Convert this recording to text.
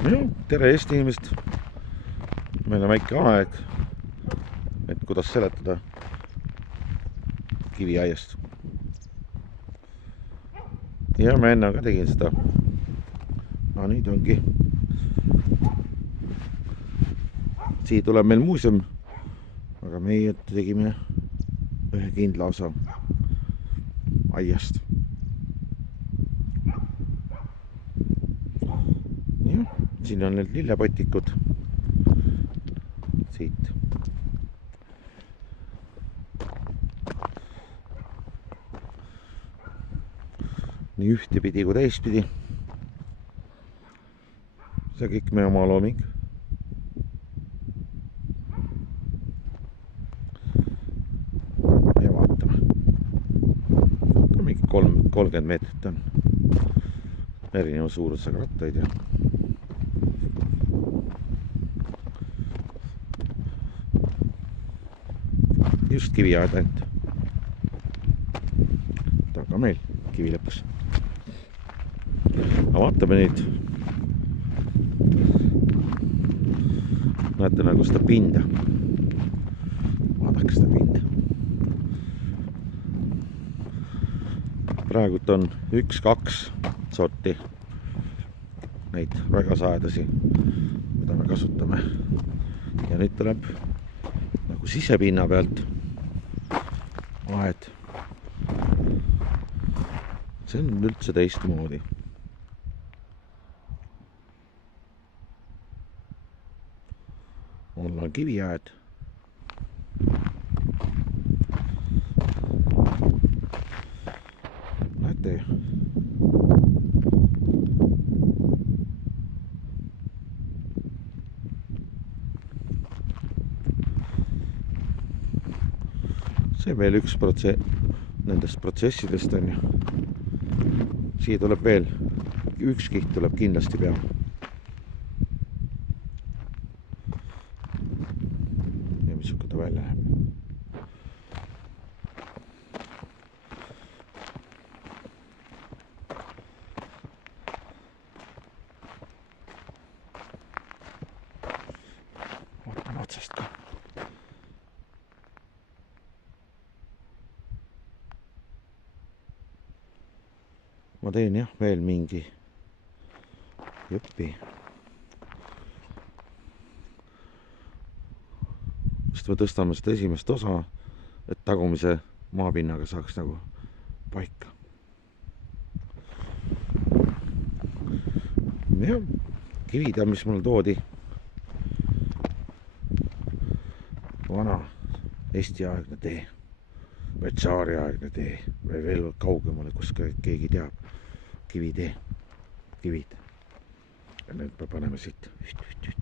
Tere Eesti inimest! Meil on väike aeg, et kuidas seletada kiviaiast. Ja ma enne ka tegin seda. Aga nüüd ongi. Siia tuleb meil muuseum, aga meie tegime ühe kindla osa aiast. Siin on need lillepotikud siit. Nii ühtepidi kui teistpidi. See kõik meie oma looming. Ja vaatame. Mingi 30 meetrit on. Erineva suurusega rattaid ja just kiviaed ainult. Ta on ka meil kivi lõpus. Aga vaatame nüüd. Näete nagu seda pinda. Vaadake seda pinda. Praegult on 1-2 sorti neid ragasaedasi, mida me kasutame. Ja nüüd tuleb nagu sisepinna pealt aed. See on üldse teistmoodi. Mul on kiviaed. Näete ju. See veel üks nendest protsessidest on ju. Siia tuleb veel, üks kiht tuleb kindlasti peale. Ja missugune ta välja läheb. Vaatame otsast ka. Ma teen jah veel mingi jupi. Sest me tõstame seda esimest osa, et tagumise maapinnaga saaks nagu paika. Ja kivida, mis mulle toodi. Vana Eesti aegne tee. Või tsaari aegne tee või veel kaugemale, kus keegi teab kivitee, kivid. Ja nüüd me paneme siit üht.